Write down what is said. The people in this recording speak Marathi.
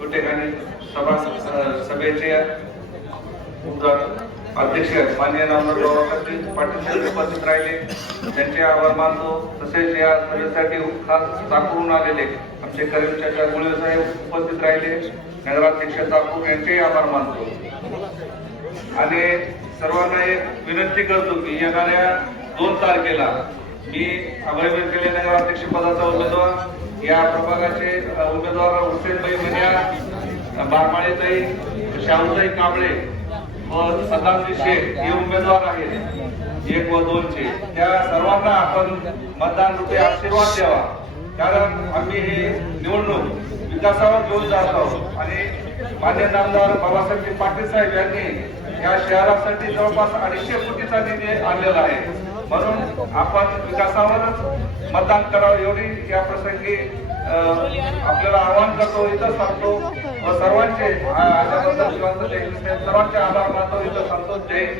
या ठिकाणी सभा सभेचे अध्यक्ष मान्य नामदार बाबासाहेब पाटील साहेब उपस्थित राहिले त्यांचे आभार मानतो तसेच या सभेसाठी खास दाखवून आलेले आमचे कर्मचारी गुळे साहेब उपस्थित राहिले नगराध्यक्ष दाखवून यांचेही आभार मानतो आणि सर्वांना एक विनंती करतो की येणाऱ्या दोन तारखेला मी अभय केले नगराध्यक्ष पदाचा उमेदवार या प्रभागाचे उमेदवार हुसेनभाई मन्या बारमाळेताई शाहूताई कांबळे व सदामजी शेख हे उमेदवार आहेत. एक व दोनचे. त्या सर्वांना आपण मतदान रूपे आशीर्वाद द्यावा. कारण आम्ही हे निवडणूक विकासावर घेऊन जात आहोत. आणि मान्य नामदार बाबासाहेब पाटील साहेब यांनी या शहरासाठी जवळपास अडीचशे कोटीचा निधी आणलेला आहे. म्हणून आपण विकासावरच मतदान करावं एवढी या प्रसंगी अं, आपल्याला आवाहन करतो इथं सांगतो. व सर्वांचे सर्वांचे आभार मानतो इथं सांगतो. जय